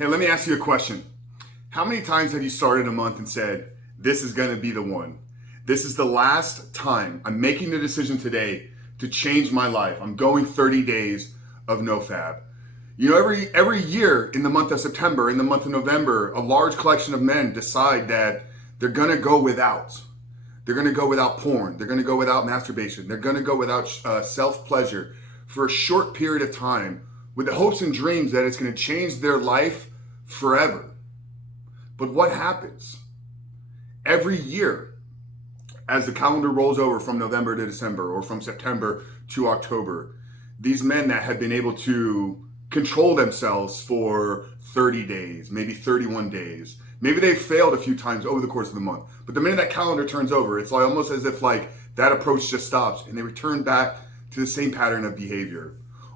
Hey, let me ask you a question. How many times have you started a month and said, this is going to be the one? This is the last time I'm making the decision today to change my life. I'm going 30 days of NOFAP. You know, every year in the month of September, in the month of November, a large collection of men decide that they're going to go without. They're going to go without porn. They're going to go without masturbation. They're going to go without self-pleasure for a short period of time with the hopes and dreams that it's going to change their life forever. But what happens? Every year, as the calendar rolls over from November to December or from September to October, these men that have been able to control themselves for 30 days, maybe 31 days, maybe they've failed a few times over the course of the month, but the minute that calendar turns over, it's like almost as if like that approach just stops and they return back to the same pattern of behavior,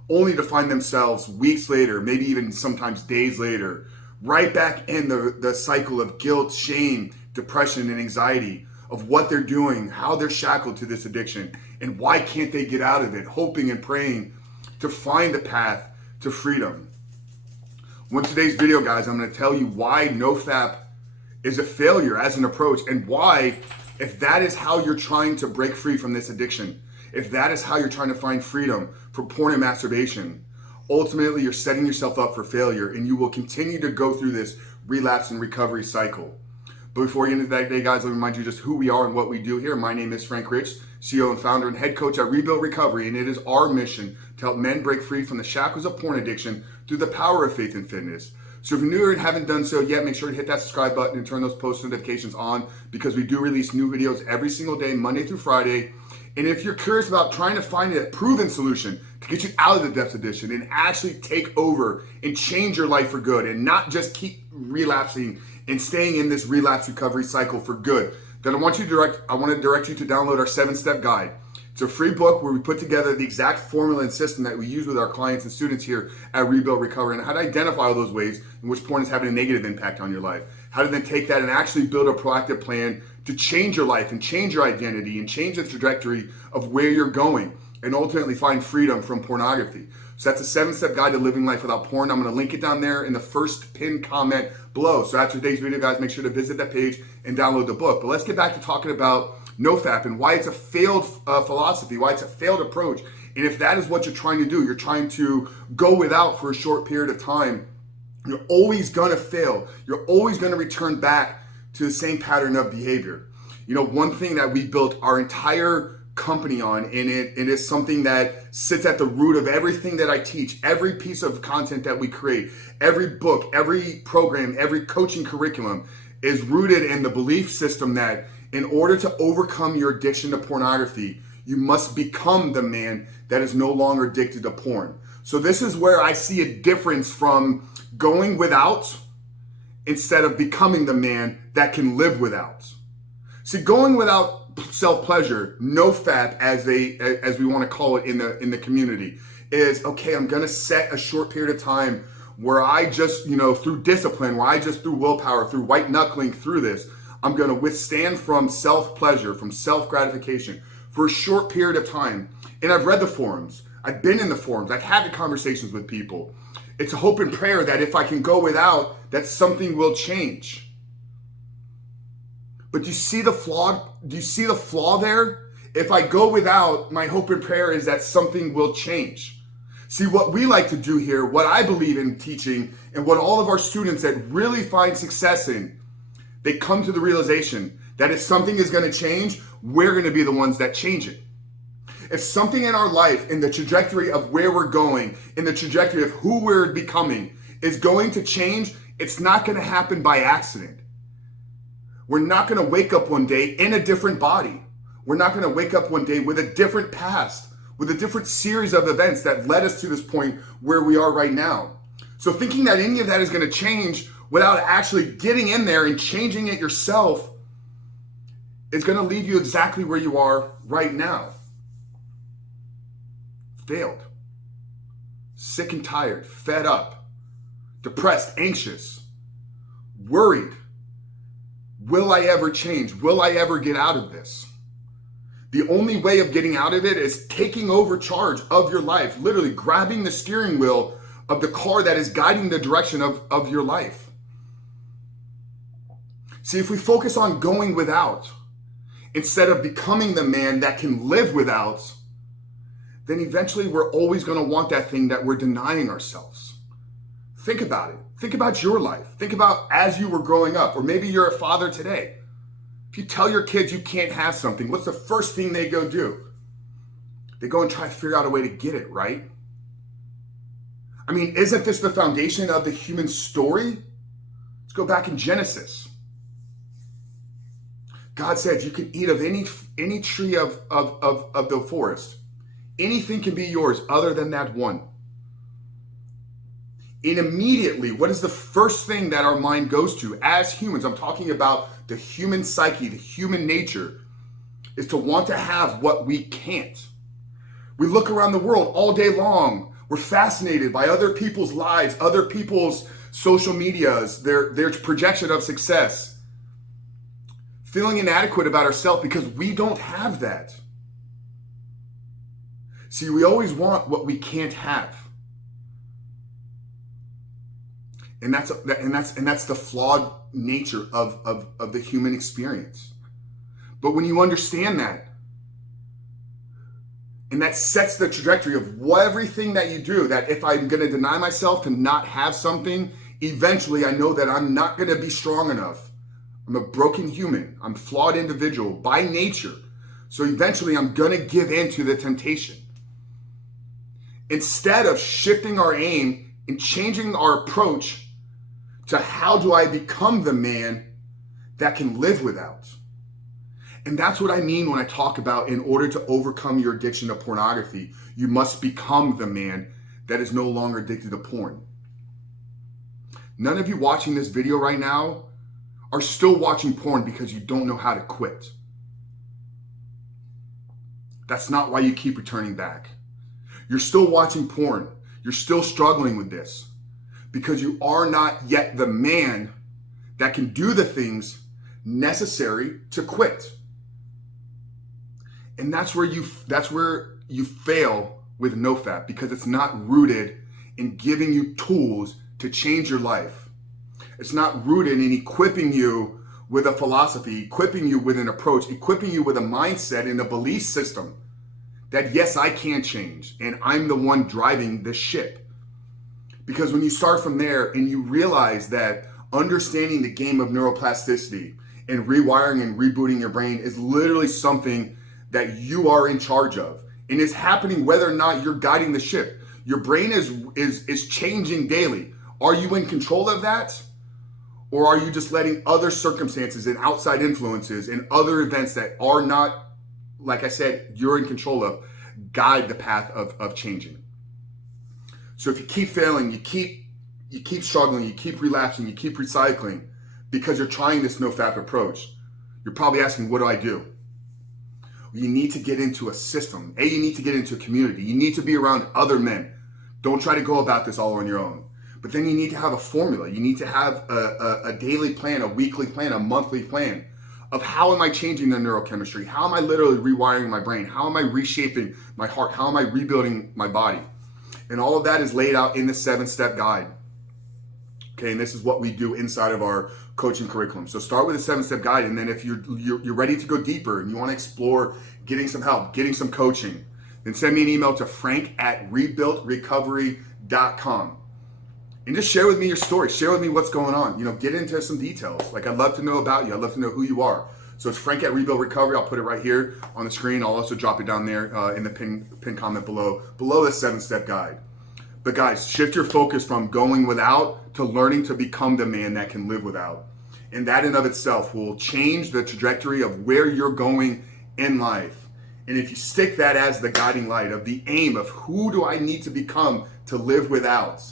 only to find themselves weeks later, maybe even sometimes days later, right back in the cycle of guilt, shame, depression, and anxiety of what they're doing, how they're shackled to this addiction, and why can't they get out of it, hoping and praying to find the path to freedom. Well, in today's video, guys, I'm going to tell you why NOFAP is a failure as an approach, and why, if that is how you're trying to break free from this addiction, if that is how you're trying to find freedom from porn and masturbation, ultimately you're setting yourself up for failure, and you will continue to go through this relapse and recovery cycle. But before we get into that day, guys, let me remind you just who we are and what we do here. My name is Frank Rich, CEO and founder and head coach at Rebuild Recovery, and it is our mission to help men break free from the shackles of porn addiction through the power of faith and fitness. So if you're new and haven't done so yet, make sure to hit that subscribe button and turn those post notifications on, because we do release new videos every single day, Monday through Friday. And if you're curious about trying to find a proven solution to get you out of the depths addiction and actually take over and change your life for good, and not just keep relapsing and staying in this relapse recovery cycle for good, then I want to direct you to download our 7-step guide. It's a free book where we put together the exact formula and system that we use with our clients and students here at Rebuild Recovery, and how to identify all those ways in which porn is having a negative impact on your life. How to then take that and actually build a proactive plan to change your life and change your identity and change the trajectory of where you're going, and ultimately find freedom from pornography. So that's a 7-step guide to living life without porn. I'm going to link it down there in the first pinned comment below. So after today's video, guys, make sure to visit that page and download the book. But let's get back to talking about NOFAP and why it's a failed philosophy, why it's a failed approach. And if that is what you're trying to do, you're trying to go without for a short period of time, you're always going to fail. You're always going to return back to the same pattern of behavior. You know, one thing that we've built our entire company on, and it is something that sits at the root of everything that I teach, every piece of content that we create, every book, every program, every coaching curriculum, is rooted in the belief system that in order to overcome your addiction to pornography, you must become the man that is no longer addicted to porn. So this is where I see a difference from going without instead of becoming the man that can live without. See, going without self-pleasure, NOFAP as we want to call it in the community, is okay, I'm gonna set a short period of time where I just, through discipline, where I just through willpower, through white knuckling through this, I'm gonna withstand from self-pleasure, from self-gratification for a short period of time. And I've read the forums, I've been in the forums, I've had the conversations with people. It's a hope and prayer that if I can go without, that something will change. But do you see the flaw? Do you see the flaw there? If I go without, my hope and prayer is that something will change. See, what we like to do here, what I believe in teaching, and what all of our students that really find success in, they come to the realization that if something is going to change, we're going to be the ones that change it. If something in our life, in the trajectory of where we're going, in the trajectory of who we're becoming, is going to change, it's not going to happen by accident. We're not going to wake up one day in a different body. We're not going to wake up one day with a different past, with a different series of events that led us to this point where we are right now. So thinking that any of that is going to change without actually getting in there and changing it yourself is going to leave you exactly where you are right now. Failed. Sick and tired, fed up, depressed, anxious, worried. Will I ever change? Will I ever get out of this? The only way of getting out of it is taking over charge of your life, literally grabbing the steering wheel of the car that is guiding the direction of your life. See, if we focus on going without instead of becoming the man that can live without, then eventually we're always going to want that thing that we're denying ourselves. Think about it. Think about your life. Think about as you were growing up, or maybe you're a father today. If you tell your kids you can't have something, what's the first thing they go do? They go and try to figure out a way to get it, right? I mean, isn't this the foundation of the human story? Let's go back in Genesis. God said you can eat of any tree of the forest. Anything can be yours other than that one. And immediately, what is the first thing that our mind goes to as humans? I'm talking about the human psyche, the human nature, is to want to have what we can't. We look around the world all day long. We're fascinated by other people's lives, other people's social medias, their projection of success. Feeling inadequate about ourselves because we don't have that. See, we always want what we can't have. And that's the flawed nature of the human experience. But when you understand that, and that sets the trajectory of everything that you do, that if I'm going to deny myself to not have something, eventually I know that I'm not going to be strong enough. I'm a broken human. I'm a flawed individual by nature. So eventually I'm going to give in to the temptation. Instead of shifting our aim and changing our approach to how do I become the man that can live without? And that's what I mean when I talk about in order to overcome your addiction to pornography, you must become the man that is no longer addicted to porn. None of you watching this video right now are still watching porn because you don't know how to quit. That's not why you keep returning back. You're still watching porn. You're still struggling with this because you are not yet the man that can do the things necessary to quit. And that's where you fail with NOFAP, because it's not rooted in giving you tools to change your life. It's not rooted in equipping you with a philosophy, equipping you with an approach, equipping you with a mindset and a belief system that yes, I can change and I'm the one driving the ship. Because when you start from there and you realize that understanding the game of neuroplasticity and rewiring and rebooting your brain is literally something that you are in charge of, and it's happening whether or not you're guiding the ship. Your brain is changing daily. Are you in control of that? Or are you just letting other circumstances and outside influences and other events that are not, like I said, you're in control of, guide the path of changing? So if you keep failing, you keep struggling, you keep relapsing, you keep recycling because you're trying this NOFAP approach, you're probably asking, what do I do? You need to get into a system. You need to get into a community. You need to be around other men. Don't try to go about this all on your own. But then you need to have a formula. You need to have a daily plan, a weekly plan, a monthly plan of how am I changing the neurochemistry? How am I literally rewiring my brain? How am I reshaping my heart? How am I rebuilding my body? And all of that is laid out in the 7-step guide. Okay, and this is what we do inside of our coaching curriculum. So start with a 7-step guide, and then if you're ready to go deeper and you want to explore getting some help, getting some coaching, then send me an email to frank@rebuiltrecovery.com. And just share with me your story. Share with me what's going on. Get into some details. Like, I'd love to know about you. I'd love to know who you are. So it's frank@rebuiltrecovery. I'll put it right here on the screen. I'll also drop it down there in the pin comment below the 7-step guide. But guys, shift your focus from going without to learning to become the man that can live without. And that in of itself will change the trajectory of where you're going in life. And if you stick that as the guiding light of the aim of who do I need to become to live without,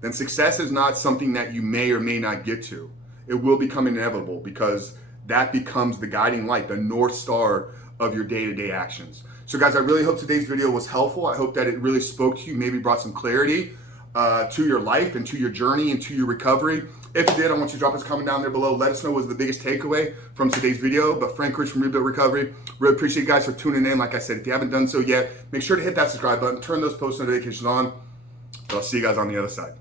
then success is not something that you may or may not get to. It will become inevitable because that becomes the guiding light, the North Star of your day-to-day actions. So guys, I really hope today's video was helpful. I hope that it really spoke to you, maybe brought some clarity to your life and to your journey and to your recovery. If it did, I want you to drop us a comment down there below. Let us know what was the biggest takeaway from today's video. But Frank Rich from Rebuilt Recovery, really appreciate you guys for tuning in. Like I said, if you haven't done so yet, make sure to hit that subscribe button, turn those post notifications on. So I'll see you guys on the other side.